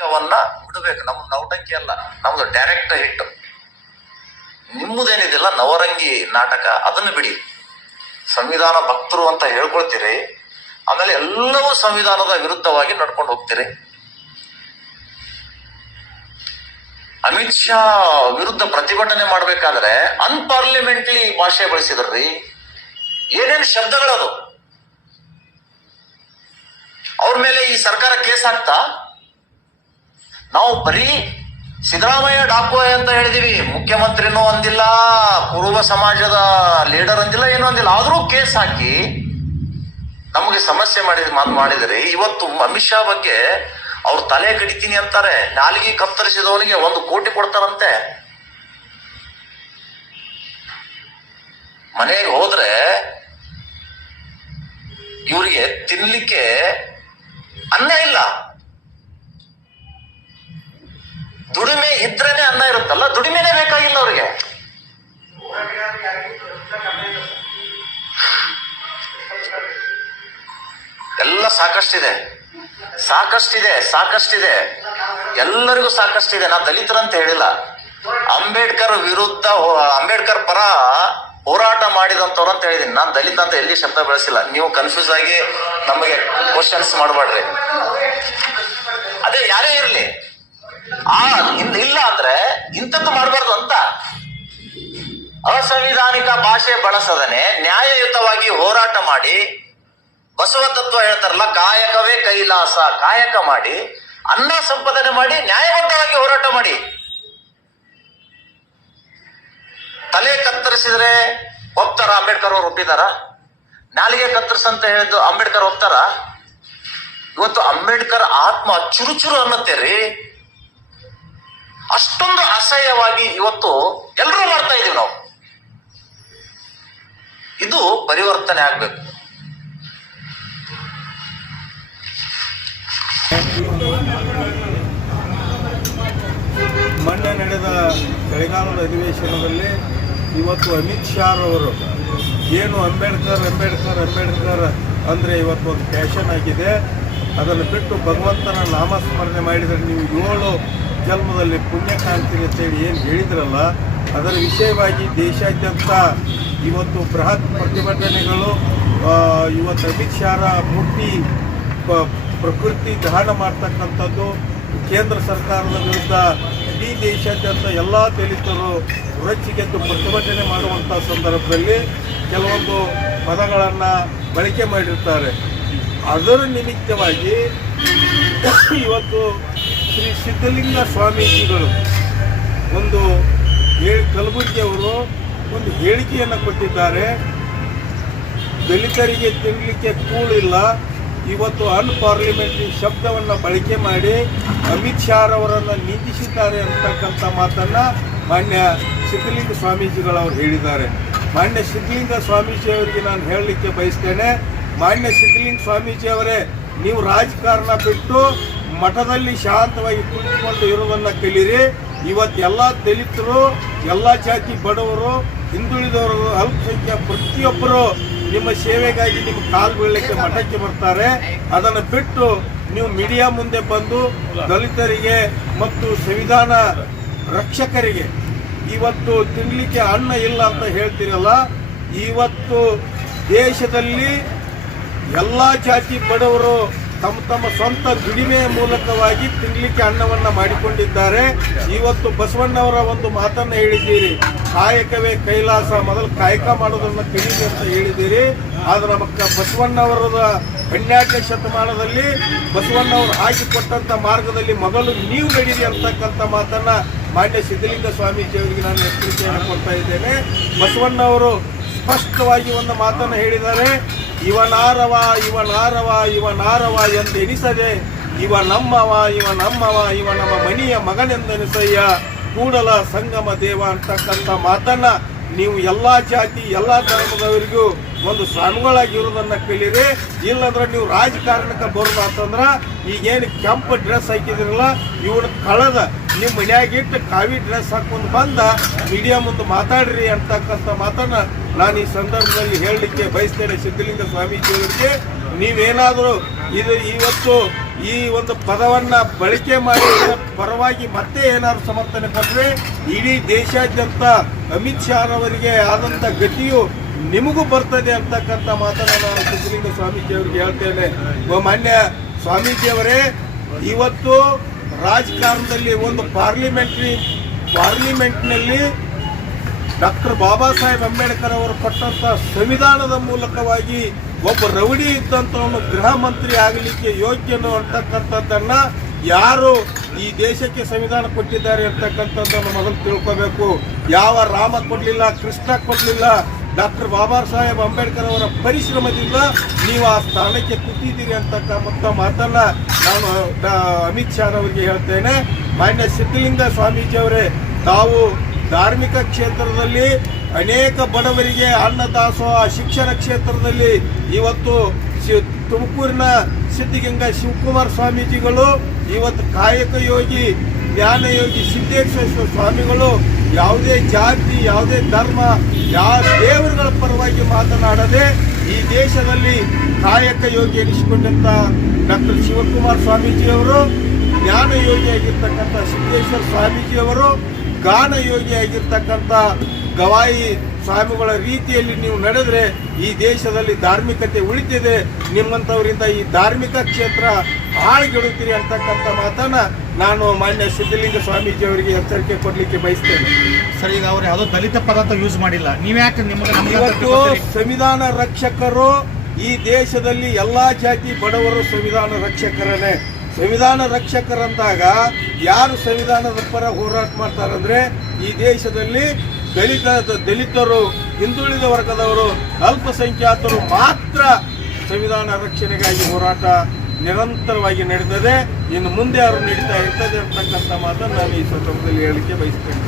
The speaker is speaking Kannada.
ನಾಟಕವನ್ನ ಬಿಡಬೇಕು ನಮ್ಮ ನೌಟಂಕಿ ಅಲ್ಲ, ನಮ್ದು ಡೈರೆಕ್ಟ್ ಹಿಟ್ ನಿಮ್ಮದೇನಿದಿಲ್ಲ ನವರಂಗಿ ನಾಟಕ, ಅದನ್ನು ಬಿಡಿ. ಸಂವಿಧಾನ ಭಕ್ತರು ಅಂತ ಹೇಳ್ಕೊಳ್ತೀರಿ, ಆಮೇಲೆ ಎಲ್ಲವೂ ಸಂವಿಧಾನದ ವಿರುದ್ಧವಾಗಿ ನಡ್ಕೊಂಡು ಹೋಗ್ತೀರಿ. ಅಮಿತ್ ಶಾ ವಿರುದ್ಧ ಪ್ರತಿಭಟನೆ ಮಾಡ್ಬೇಕಾದ್ರೆ ಅನ್ಪಾರ್ಲಿಮೆಂಟ್ಲಿ ಭಾಷೆ ಬಳಸಿದ್ರಿ. ಏನೇನು ಶಬ್ದಗಳದು? ಅವ್ರ ಮೇಲೆ ಈ ಸರ್ಕಾರ ಕೇಸ್ ಹಾಕ್ತಾ? ನಾವು ಬರೀ ಸಿದ್ದರಾಮಯ್ಯ ಡಾಕು ಅಂತ ಹೇಳಿದೀವಿ. ಮುಖ್ಯಮಂತ್ರಿನೂ ಅಂದಿಲ್ಲ, ಪೂರ್ವ ಸಮಾಜದ ಲೀಡರ್ ಅಂದಿಲ್ಲ, ಏನೂ ಅಂದಿಲ್ಲ. ಆದರೂ ಕೇಸ್ ಹಾಕಿ ನಮಗೆ ಸಮಸ್ಯೆ ಮಾಡಿದ ಮಾತು ಮಾಡಿದರೆ ಇವತ್ತು ಅಮಿತ್ ಶಾ ಬಗ್ಗೆ ಅವ್ರು ತಲೆ ಕಡಿತೀನಿ ಅಂತಾರೆ. ನಾಲಿಗೆ ಕತ್ತರಿಸಿದವನಿಗೆ ಒಂದು ಕೋಟಿ ಕೊಡ್ತಾರಂತೆ. ಮನೆಗೆ ಹೋದ್ರೆ ಇವರಿಗೆ ತಿನ್ಲಿಕ್ಕೆ ಅನ್ನ ಇಲ್ಲ. ದುಡಿಮೆ ಇದ್ರೇನೆ ಅನ್ನ ಇರುತ್ತಲ್ಲ, ದುಡಿಮೆನೇ ಬೇಕಾಗಿಲ್ಲ ಅವ್ರಿಗೆ. ಎಲ್ಲ ಸಾಕಷ್ಟಿದೆ. ಸಾಕಷ್ಟಿದೆ ಸಾಕಷ್ಟಿದೆ. ಎಲ್ಲರಿಗೂ ಸಾಕಷ್ಟಿದೆ. ನಾ ದಲಿತರಂತ ಹೇಳಿಲ್ಲ. ಅಂಬೇಡ್ಕರ್ ವಿರುದ್ಧ ಅಂಬೇಡ್ಕರ್ ಪರ ಹೋರಾಟ ಮಾಡಿದಂಥವ್ರು ಅಂತ ಹೇಳಿದೀನಿ. ನಾನು ದಲಿತ ಅಂತ ಎಲ್ಲಿ ಶಬ್ದ ಬೆಳೆಸಿಲ್ಲ. ನೀವು ಕನ್ಫ್ಯೂಸ್ ಆಗಿ ನಮಗೆ ಕ್ವಶನ್ಸ್ ಮಾಡಬೇಡ್ರಿ. ಅದೇ ಯಾರೇ ಇರಲಿ. ಆ ಇಲ್ಲ ಅಂದ್ರೆ ಇಂಥದ್ದು ಮಾಡಬಾರ್ದು ಅಂತ. ಅಸಂವಿಧಾನಿಕ ಭಾಷೆ ಬಳಸದನೆ ನ್ಯಾಯಯುತವಾಗಿ ಹೋರಾಟ ಮಾಡಿ, ಬಸವ ತತ್ವ ಹೇಳ್ತಾರಲ್ಲ, ಕಾಯಕವೇ ಕೈಲಾಸ, ಕಾಯಕ ಮಾಡಿ, ಅನ್ನ ಸಂಪಾದನೆ ಮಾಡಿ, ನ್ಯಾಯಬದ್ಧವಾಗಿ ಹೋರಾಟ ಮಾಡಿ. ತಲೆ ಕತ್ತರಿಸಿದ್ರೆ ಒಪ್ತಾರ ಅಂಬೇಡ್ಕರ್ ಅವ್ರು ಒಪ್ಪಿದಾರ? ನಾಲಿಗೆ ಕತ್ತರಿಸಂತ ಹೇಳಿದ್ದು ಅಂಬೇಡ್ಕರ್ ಒಪ್ತಾರ? ಇವತ್ತು ಅಂಬೇಡ್ಕರ್ ಆತ್ಮ ಚುರುಚುರು ಅನ್ನತ್ತೆ ರೀ ಅಷ್ಟೊಂದು ಅಸಹ್ಯವಾಗಿ ಇವತ್ತು ಎಲ್ಲರೂ ಮಾಡ್ತಾ ಇದೀವಿ ನಾವು. ಇದು ಪರಿವರ್ತನೆ ಆಗ್ಬೇಕು. ಮೊನ್ನೆ ನಡೆದ ಚಳಿಗಾಲದ ಅಧಿವೇಶನದಲ್ಲಿ ಇವತ್ತು ಅಮಿತ್ ಶಾ ಅವರು ಏನು ಅಂಬೇಡ್ಕರ್ ಅಂಬೇಡ್ಕರ್ ಅಂಬೇಡ್ಕರ್ ಅಂದರೆ ಇವತ್ತು ಒಂದು ಫ್ಯಾಷನ್ ಆಗಿದೆ. ಅದನ್ನು ಬಿಟ್ಟು ಭಗವಂತನ ನಾಮಸ್ಮರಣೆ ಮಾಡಿದರೆ ನೀವು ಏಳು ಜನ್ಮದಲ್ಲಿ ಪುಣ್ಯ ಅಂತ ಅಂತೇಳಿ ಏನು ಹೇಳಿದ್ರಲ್ಲ, ಅದರ ವಿಷಯವಾಗಿ ದೇಶಾದ್ಯಂತ ಇವತ್ತು ಬೃಹತ್ ಪ್ರತಿಭಟನೆಗಳು ಇವತ್ತು ಅಮಿತ್ ಶಾರ ಮೂರ್ತಿ ಪ್ರಕೃತಿ ದಹನ ಮಾಡ್ತಕ್ಕಂಥದ್ದು, ಕೇಂದ್ರ ಸರ್ಕಾರದ ವಿರುದ್ಧ ಇಡೀ ದೇಶಾದ್ಯಂತ ಎಲ್ಲ ದಲಿತರು ಉರಚಿಗೆದ್ದು ಪ್ರತಿಭಟನೆ ಮಾಡುವಂಥ ಸಂದರ್ಭದಲ್ಲಿ ಕೆಲವೊಂದು ಪದಗಳನ್ನು ಬಳಕೆ ಮಾಡಿರ್ತಾರೆ. ಅದರ ನಿಮಿತ್ತವಾಗಿ ಇವತ್ತು ಶ್ರೀ ಸಿದ್ಧಲಿಂಗ ಸ್ವಾಮೀಜಿಗಳು ಒಂದು ಕಲಬುರಗಿಯವರು ಒಂದು ಹೇಳಿಕೆಯನ್ನು ಕೊಟ್ಟಿದ್ದಾರೆ. ದಲಿತರಿಗೆ ತಿನ್ನಲಿಕ್ಕೆ ಕೂಳಿಲ್ಲ ಇವತ್ತು ಅನ್ಪಾರ್ಲಿಮೆಂಟ್ರಿ ಶಬ್ದವನ್ನು ಬಳಕೆ ಮಾಡಿ ಅಮಿತ್ ಶಾ ಅವರನ್ನು ನಿಂದಿಸಿದ್ದಾರೆ ಅಂತಕ್ಕಂಥ ಮಾತನ್ನು ಮಾನ್ಯ ಸಿದ್ಧಲಿಂಗ ಸ್ವಾಮೀಜಿಗಳವರು ಹೇಳಿದ್ದಾರೆ. ಮಾನ್ಯ ಸಿದ್ಧಲಿಂಗ ಸ್ವಾಮೀಜಿ ಅವರಿಗೆ ನಾನು ಹೇಳಲಿಕ್ಕೆ ಬಯಸ್ತೇನೆ. ಮಾನ್ಯ ಸಿದ್ಧಲಿಂಗ ಸ್ವಾಮೀಜಿ ಅವರೇ, ನೀವು ರಾಜಕಾರಣ ಬಿಟ್ಟು ಮಠದಲ್ಲಿ ಶಾಂತವಾಗಿ ಕುಳಿತುಕೊಂಡು ಇರುವುದನ್ನು ಕಲೀರಿ ಇವತ್ತು ಎಲ್ಲ ದಲಿತರು, ಎಲ್ಲ ಜಾತಿ ಬಡವರು, ಹಿಂದುಳಿದವರು ಅಲ್ಪಸಂಖ್ಯಾ ಪ್ರತಿಯೊಬ್ಬರು ನಿಮ್ಮ ಸೇವೆಗಾಗಿ ನಿಮ್ಮ ಕಾಲು ಬೀಳಲಿಕ್ಕೆ ಮಠಕ್ಕೆ ಬರ್ತಾರೆ. ಅದನ್ನು ಬಿಟ್ಟು ನೀವು ಮೀಡಿಯಾ ಮುಂದೆ ಬಂದು ದಲಿತರಿಗೆ ಮತ್ತು ಸಂವಿಧಾನ ರಕ್ಷಕರಿಗೆ ಇವತ್ತು ತಿನ್ನಲಿಕ್ಕೆ ಅನ್ನ ಇಲ್ಲ ಅಂತ ಹೇಳ್ತೀರಲ್ಲ, ಇವತ್ತು ದೇಶದಲ್ಲಿ ಎಲ್ಲ ಜಾತಿ ಬಡವರು ತಮ್ಮ ತಮ್ಮ ಸ್ವಂತ ದುಡಿಮೆಯ ಮೂಲಕವಾಗಿ ತಿನ್ನಲಿಕ್ಕೆ ಅನ್ನವನ್ನು ಮಾಡಿಕೊಂಡಿದ್ದಾರೆ. ಇವತ್ತು ಬಸವಣ್ಣವರ ಒಂದು ಮಾತನ್ನು ಹೇಳಿದ್ದೀರಿ. ಕಾಯಕವೇ ಕೈಲಾಸ, ಮೊದಲು ಕಾಯಕ ಮಾಡೋದನ್ನು ಕಲೀರಿ ಅಂತ ಹೇಳಿದ್ದೀರಿ. ಆದ್ರೆ ನಮ್ಮ ಬಸವಣ್ಣವರದ ಹನ್ನೆರಡನೇ ಶತಮಾನದಲ್ಲಿ ಬಸವಣ್ಣವರು ಹಾಕಿಕೊಟ್ಟಂತ ಮಾರ್ಗದಲ್ಲಿ ಮೊದಲು ನೀವು ನಡೀರಿ ಅಂತಕ್ಕಂಥ ಮಾತನ್ನ ಮಾನ್ಯ ಸಿದ್ಧಲಿಂಗ ಸ್ವಾಮೀಜಿ ಅವರಿಗೆ ನಾನು ಎಚ್ಚರಿಕೆಯನ್ನು ಕೊಡ್ತಾ ಇದ್ದೇನೆ. ಬಸವಣ್ಣವರು ಸ್ಪಷ್ಟವಾಗಿ ಒಂದು ಮಾತನ್ನು ಹೇಳಿದ್ದಾರೆ. ಇವನಾರವ ಇವನಾರವ ಇವನಾರವ ಎಂದೆನಿಸದೆ, ಇವ ನಮ್ಮವ ಇವ ನಮ್ಮವ, ಇವ ನಮ್ಮ ಮನೆಯ ಮಗನೆಂದೆನಿಸಯ್ಯ. ಕೂಡಲ ಸಂಗಮ ದೇವ ಅಂತಕ್ಕಂಥ ಮಾತನ್ನ ನೀವು ಎಲ್ಲ ಜಾತಿ, ಎಲ್ಲ ಧರ್ಮದವರಿಗೂ ಒಂದು ಸ್ವಾಮಿಗಳಾಗಿರೋದನ್ನ ಕಲೀರಿ ಇಲ್ಲಂದ್ರೆ ನೀವು ರಾಜಕಾರಣಕ್ಕೆ ಬರೋದು ಅಂತಂದ್ರ ಈಗೇನು ಕೆಂಪು ಡ್ರೆಸ್ ಹಾಕಿದಿರಲ್ಲ, ಇವನು ಕಳೆದ ನಿಮ್ಮ ಮನ್ಯಾಗಿಟ್ಟು ಕಾವಿ ಡ್ರೆಸ್ ಹಾಕೊಂಡು ಬಂದ ಮೀಡಿಯಾ ಮುಂದೆ ಮಾತಾಡ್ರಿ ಅಂತಕ್ಕಂಥ ಮಾತನ್ನ ನಾನು ಈ ಸಂದರ್ಭದಲ್ಲಿ ಹೇಳಲಿಕ್ಕೆ ಬಯಸ್ತೇನೆ ಸಿದ್ಧಲಿಂಗ ಸ್ವಾಮೀಜಿಯವರಿಗೆ. ನೀವೇನಾದರೂ ಇದು ಇವತ್ತು ಈ ಒಂದು ಪದವನ್ನ ಬಳಕೆ ಮಾಡಿ ಪರವಾಗಿ ಮತ್ತೆ ಏನಾದ್ರು ಸಮರ್ಥನೆ ಕೊಟ್ಟರೆ ಇಡೀ ದೇಶಾದ್ಯಂತ ಅಮಿತ್ ಶಾ ರವರಿಗೆ ಆದಂತ ಗತಿಯು ನಿಮಗೂ ಬರ್ತದೆ ಅಂತಕ್ಕಂಥ ಮಾತನ್ನು ನಾನು ಸಿದ್ದಲಿಂಗ ಸ್ವಾಮೀಜಿ ಅವರಿಗೆ ಹೇಳ್ತೇನೆ. ಮಾನ್ಯ ಸ್ವಾಮೀಜಿಯವರೇ, ಇವತ್ತು ರಾಜಕಾರಣದಲ್ಲಿ ಒಂದು ಪಾರ್ಲಿಮೆಂಟ್ರಿ ಪಾರ್ಲಿಮೆಂಟ್ನಲ್ಲಿ ಡಾಕ್ಟರ್ ಬಾಬಾ ಸಾಹೇಬ್ ಅಂಬೇಡ್ಕರ್ ಅವರು ಕೊಟ್ಟಂತ ಸಂವಿಧಾನದ ಮೂಲಕವಾಗಿ ಒಬ್ಬ ರೌಡಿ ಇದ್ದಂಥವನು ಗೃಹ ಮಂತ್ರಿ ಆಗಲಿಕ್ಕೆ ಯೋಗ್ಯನು ಅಂತಕ್ಕಂಥದ್ದನ್ನ ಯಾರು ಈ ದೇಶಕ್ಕೆ ಸಂವಿಧಾನ ಕೊಟ್ಟಿದ್ದಾರೆ ಅಂತಕ್ಕಂಥದ್ದನ್ನು ಮೊದಲು ತಿಳ್ಕೋಬೇಕು. ಯಾವ ರಾಮ ಕೊಡಲಿಲ್ಲ, ಕೃಷ್ಣ ಕೊಡ್ಲಿಲ್ಲ ಡಾಕ್ಟರ್ ಬಾಬಾ ಸಾಹೇಬ್ ಅಂಬೇಡ್ಕರ್ ಅವರ ಪರಿಶ್ರಮದಿಂದ ನೀವು ಆ ಸ್ಥಾನಕ್ಕೆ ಕೂತಿದ್ದೀರಿ ಅಂತಕ್ಕಂಥ ಮಾತನ್ನ ನಾನು ಅಮಿತ್ ಶಾ ಅವರಿಗೆ ಹೇಳ್ತೇನೆ. ಮಾನ್ಯ ಸಿದ್ದಲಿಂಗ ಸ್ವಾಮೀಜಿ ಅವರೇ ತಾವು ಧಾರ್ಮಿಕ ಕ್ಷೇತ್ರದಲ್ಲಿ ಅನೇಕ ಬಡವರಿಗೆ ಅನ್ನದಾಸೋಹ ಶಿಕ್ಷಣ ಕ್ಷೇತ್ರದಲ್ಲಿ ಇವತ್ತು ತುಮಕೂರಿನ ಸಿದ್ಧಗಂಗಾ ಶಿವಕುಮಾರ್ ಸ್ವಾಮೀಜಿಗಳು, ಇವತ್ತು ಕಾಯಕ ಯೋಗಿ, ಜ್ಞಾನ ಯೋಗಿ ಸಿದ್ದೇಶ್ವರ ಸ್ವಾಮಿಗಳು ಯಾವುದೇ ಜಾತಿ, ಯಾವುದೇ ಧರ್ಮ, ಯಾವ ದೇವರುಗಳ ಪರವಾಗಿ ಮಾತನಾಡದೆ ಈ ದೇಶದಲ್ಲಿ ಕಾಯಕ ಯೋಗಿ ಎನಿಸಿಕೊಂಡಂತ ಡಾಕ್ಟರ್ ಶಿವಕುಮಾರ್ ಸ್ವಾಮೀಜಿಯವರು, ಜ್ಞಾನ ಯೋಗಿಯಾಗಿರ್ತಕ್ಕಂಥ ಸಿದ್ದೇಶ್ವರ ಸ್ವಾಮೀಜಿಯವರು, ಗಾನ ಯೋಗಿಯಾಗಿರ್ತಕ್ಕಂಥ ಗವಾಯಿ ಸ್ವಾಮಿಗಳ ರೀತಿಯಲ್ಲಿ ನೀವು ನಡೆದ್ರೆ ಈ ದೇಶದಲ್ಲಿ ಧಾರ್ಮಿಕತೆ ಉಳಿತಿದೆ. ನಿಮ್ಮಂಥವರಿಂದ ಈ ಧಾರ್ಮಿಕ ಕ್ಷೇತ್ರ ಹಾಳುಗೆಡುತ್ತೀರಿ ಅಂತಕ್ಕಂಥ ಮಾತನ್ನ ನಾನು ಮಾನ್ಯ ಸಿದ್ದಲಿಂಗ ಸ್ವಾಮೀಜಿ ಅವರಿಗೆ ಎಚ್ಚರಿಕೆ ಕೊಡಲಿಕ್ಕೆ ಬಯಸ್ತೇನೆ. ಸರಿ ಈಗ ಅವ್ರು ಯಾವುದೋ ದಲಿತ ಪದಾರ್ಥ ಯೂಸ್ ಮಾಡಿಲ್ಲ. ನೀವ್ಯಾಕೆ ನಿಮಗೆ ನಮ್ಗೆ ಇವತ್ತು ಸಂವಿಧಾನ ರಕ್ಷಕರು ಈ ದೇಶದಲ್ಲಿ ಎಲ್ಲಾ ಜಾತಿ ಬಡವರು ಸಂವಿಧಾನ ರಕ್ಷಕರನೇ ಸಂವಿಧಾನ ರಕ್ಷಕರಂದಾಗ ಯಾರು ಸಂವಿಧಾನದ ಪರ ಹೋರಾಟ ಮಾಡ್ತಾರಂದ್ರೆ ಈ ದೇಶದಲ್ಲಿ ದಲಿತ ದಲಿತರು ಹಿಂದುಳಿದ ವರ್ಗದವರು ಅಲ್ಪಸಂಖ್ಯಾತರು ಮಾತ್ರ ಸಂವಿಧಾನ ರಕ್ಷಣೆಗಾಗಿ ಹೋರಾಟ ನಿರಂತರವಾಗಿ ನಡೆದಿದೆ ಇನ್ನು ಮುಂದೆ ಅವರು ನಡೀತಾ ಇರ್ತದೆ ಅಂತಕ್ಕಂಥ ಮಾತನ್ನು ನಾನು ಈ ಸಂದರ್ಭದಲ್ಲಿ ಹೇಳಲಿಕ್ಕೆ ಬಯಸ್ತೇನೆ.